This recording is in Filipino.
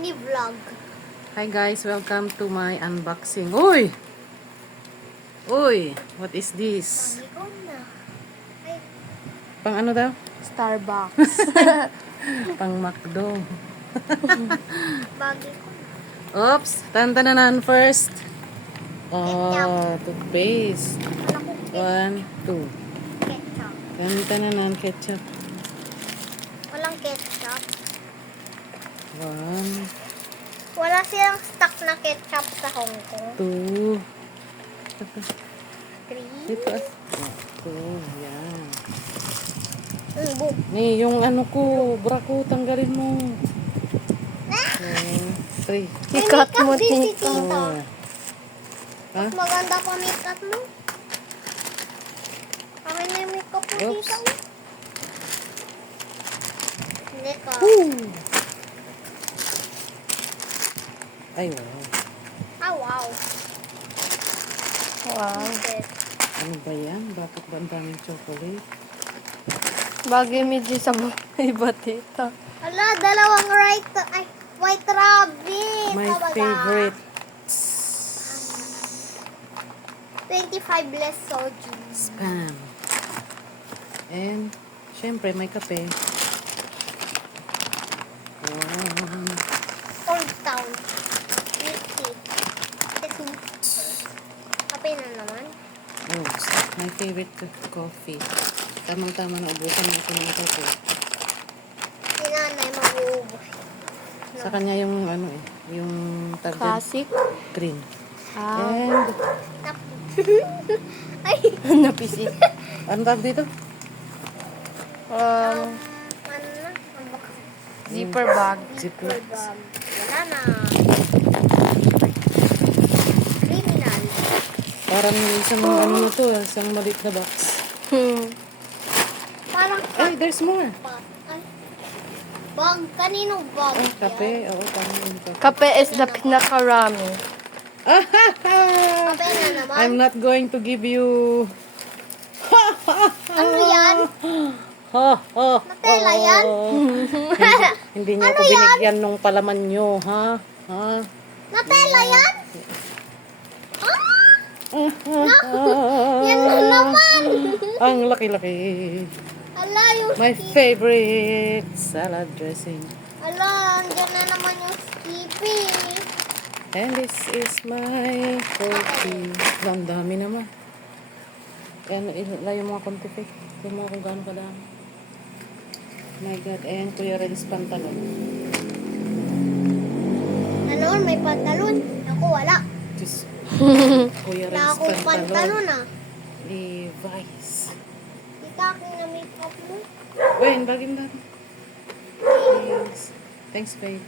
mini vlog. Hi guys, welcome to my unboxing. Uy! Uy! What is this? Sabi ko na. Ay, Pang ano daw? Starbucks. Pang McDo. bagi ko. Oops! Tantananan first. Oh, toothpaste. Wala ko 1, 2. ketchup. Tantananan ketchup. Walang ketchup. 1, Wala silang stock na ketchup sa Hong Kong. 2. 3. Dito. 2. Yan. Boom. Ni, yung ano ko, bra ko, tanggalin mo. 3. Ikat mo, May makeup din si tita. tita. Ha? Maganda pa makeup mo. Akin na yung makeup mo, Oops. tita. Hindi ka. Ay, wow. Ah, wow. Wow. Okay. Ano ba yan? Bakit ba ang daming chocolate? Bagay medyo sa iba, tita. Ala, dalawang white rabbit. My Kabaga. favorite. 25 less soju. Spam. And, syempre, may kape. Wow. Old Town. Milk tea. Ito. Kape na naman. Oh, my favorite coffee. Tamang-tama na ubusan na ako ng kape. Si nanay mag-uubos. Sa kanya yung ano eh, yung tag Classic. green. Ah, And, Ay! napisi. ano tawag dito? Ano na? Ang baka. Zipper bag. Ziploc. Wala na. Criminal. Parang isang ano na to, isang maliit na box. Parang Ay, there's more. pa. Ay. Bag. Kaninong bag? Ay, yan? kape. Oo, parang yung kape. Kape is the pinakarami. Kape na naman. I'm not going to give you... Ano yan? Nutella yan? Hindi niyo Ano ako yan? binigyan nung palaman nyo, ha? Ha? Nutella yan? Yan na naman. Ang laki-laki. Ala, yung My favorite salad dressing. Ala, andyan na naman yung Skippy. And this is my coffee. Ang dami naman. Yan, ilayo mga konti. Tingnan mo kung gaano kadami. My God. And Kuya Ren's pantalon. Ano, may pantalon? Ako, wala. Diyos. Kuya Wala Ren's akong pantalon. pantalon ah. Levi's. Ika aking na makeup mo. Wen, bagay mo dami. Thanks. Thanks, babe.